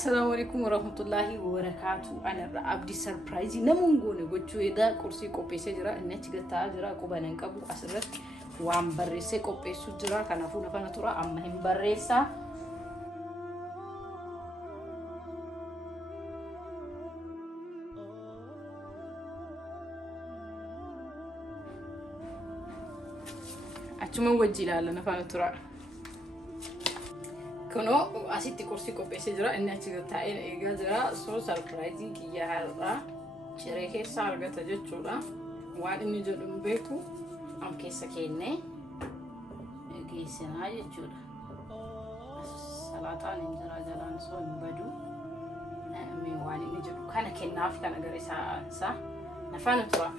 السلام عليكم ورحمة الله وبركاته. أنا أبدي سربرايز نمونغوني قلتوا إذا كرسي كوبيسة جرا النت جتا جرا كوبانين كابو أسرت وعم بريسة كوبيسو جرا كنا فونا فانا ترى أم هم بريسة أتوما وجيلا لنا فانا ترى كنو أسيتي كرسي كوبيسة جرا النت جتا إيجا جرا سو سربرايزي كي يهرا شركة سارقة تجتورا وان إني جدوم بيتو أم كيسا كيني كيسنا يجورا سلطان إنجرا جلان سو نبدو مي وان إني جدوم كان كينا في كان غريسا سا نفانو ترى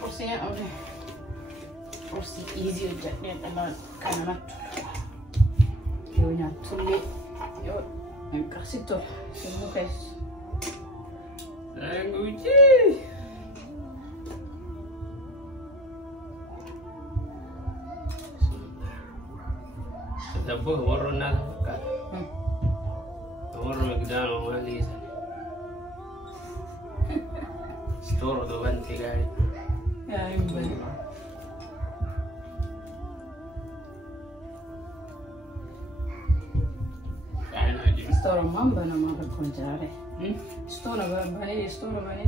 كرسي أوكي كرسي إيزي وجدني أنا كان نتو يونا تولي يو نكسيتو شنو كيس Language. Sedabuh warna kan. Warna kita orang Malaysia. Store tu kan tiga. Ya, ini. Store mamba nama berkonjare. Store bani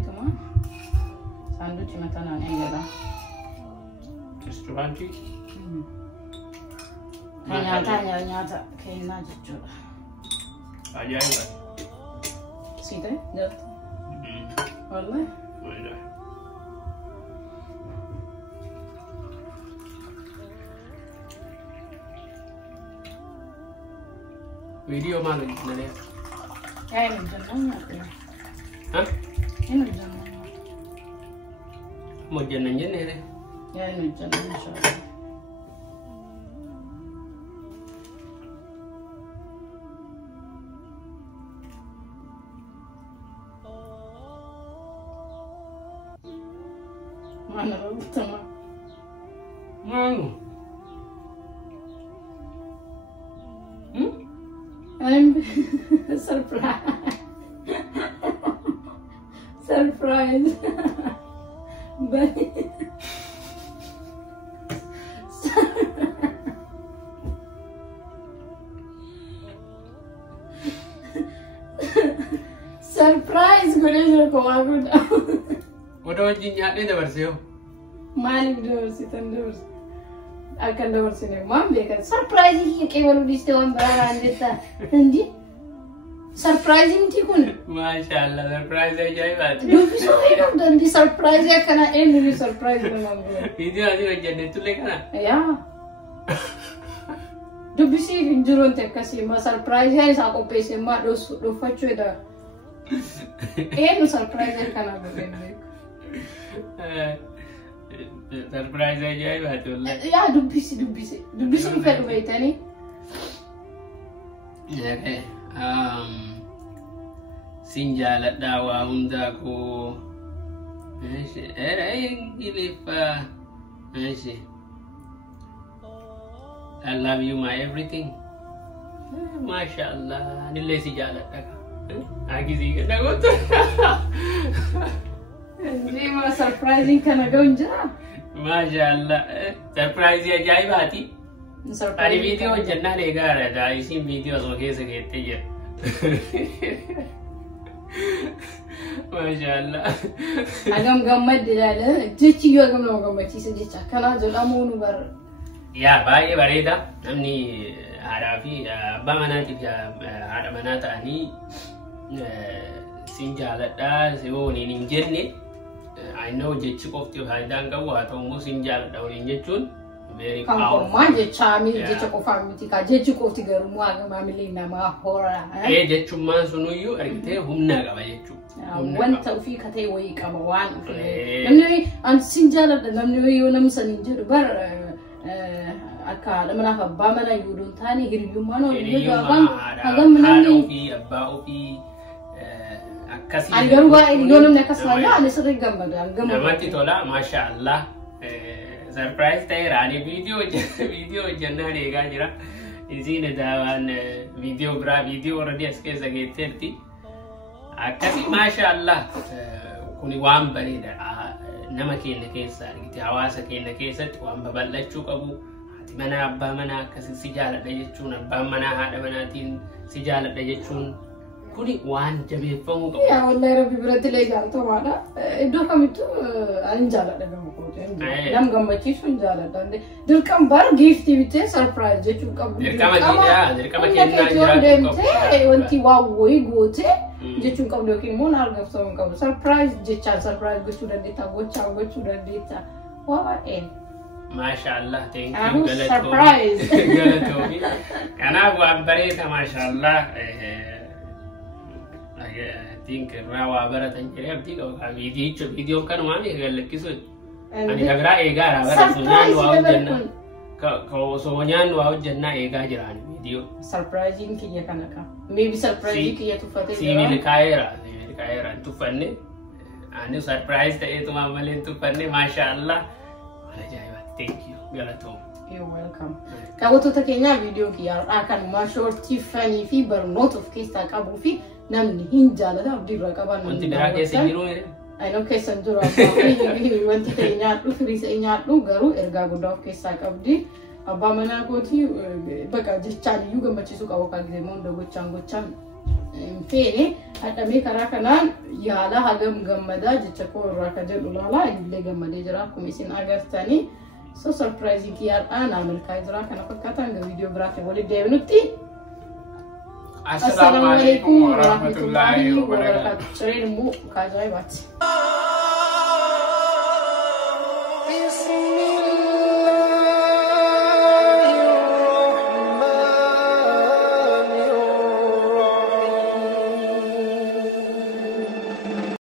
tu mah. Sandwich makanan enggak Restoran tu. Nyata Kennaa jechuudha. Ajaa'iba. Siite jirtu. Wallahi. Wallahi. Video mana ni? Ya ini jangan ya. Hah? Ini jangan. Mau jangan je ni. Ya ini jangan insyaallah. Mana utama? Mana? I'm surprised. Surprise. But surprise gue ko aku dah. Udah jinjat ni dah bersih. Malik dah bersih tandur. Akan dah bersih ni. Mam dia kan surprise ni kewalu di sini orang berada. Nanti surprise ni tikun. Masya Allah surprise aja ibarat. Dulu saya dah di surprise ya karena ini surprise memang. Video aja jadi tu lek kan? Ya. Dulu sih jurun teh kasih mas surprise ya aku pesen mak do faccio dah. Nu surprise ya karena begini. Surprise aja ibarat tu lek. Ya dulu sih perlu baita ni. Ya kan. Sinjalat dawa undaku. Masih. Yang gilipa. Masih. I love you my everything. Masya Allah. Nilai sinjalat dah. Lagi sih kena gotu. Ini malah surprising karena gonja. Masya Allah. Surprise aja ibati. Ada video jenah lega ada. Isi video sebagai segitu je. Masya Allah. Agam gammat dia ada. Jadi juga agam nama gammat sih saja. Karena jelamu nubar. Ya baik barida. Namni harafi. Bagaimana dia ada mana tadi sinjalat dah. Sebab ni ninjen ni. I know je cukup tu hadang kau atau musim sinjalat dah ni jecun. Kamu manja cami je cukup family tika je cukup tiga rumah agam family nama hora. Je cuma sunu you arite humna kau jecu. Wan taufi kata wei kamawan. Namni an sinjalat namni you nam saninjur bar. Akka mana abba mana yudun tani hiryu mano hiryu agam namni abba opi akasi. Algaru ba yonam nakasala ale sering gambar agam. Namati tola Masya Allah. Surprise tay rani video jannah lega jira isiin daawwan viidiyoo biraa viidiyoo already as keessa geetteerti. Akkasi maashaallah kuni waan bareeda nama keenya keessa argite hawaasa keenya keessatti waan babal'achuu qabu. Haati manaa abbaa manaa akkasi si jaaladha jechuun abbaan manaa haadha manaatiin si jaaladha jechuun kuni waan jabeeffamuu qabu. Yaa wallahi rabbi biratti lee jaalatamadha. Iddoo kamittu ani jaaladha gamoo kootee. Nam gammachiisu hin jaaladha. Dirqama bar giiftii bitee surprise jechuun qabu. Dirqama kennaa jiraachuu qabu. Wanti waa wayii gootee jechuun qabu yookiin immoo na argamsiisuu hin qabu. Surprise jechaan surprise gochuu dandeetta gochaan gochuu dandeetta. Waa'ee. Mashallah, thank you. Surprise. Galatomi. Kanaaf waan bareeda mashallah. I think rawa baratan jere abdi ko video kan wani galakkisu ani agra ega ra sonyan wa janna ka sonyan wa janna ega jiran video surprising kiya kanaka maybe surprising kiya tufate civil kaira tufanne ani surprise ta etuma malen tufanne mashallah wala jaiba thank you galato you're welcome kawoto kenya video kiya akan ma shorti funny fi barnot of case ta qabu fi namni hin jaalata abdii irraa qaban wanti biraa keessa jiru ayinoo keessa jiru abbaa wanti ta'e nyaadhu firii ta'e nyaadhu garuu ergaa guddaa of keessaa qabdi abbaa manaa kooti baqa jechaan iyyuu gammachiisuu qabu kan gisee hunda gochaan hin feene hadhamee karaa kanaan yaala hagam gammadaa jecha koo irraa ka jedhu laalaa illee gammadee jira akkuma isin agartanii so surprising kiyyaadhaa naa milkaa'ee jira kana fakkaataan viidiyoo biraatiin walitti deebinutti. Assalamualaikum warahmatullahi wabarakatuh. Ceriin immoo kaajaa'ibaati.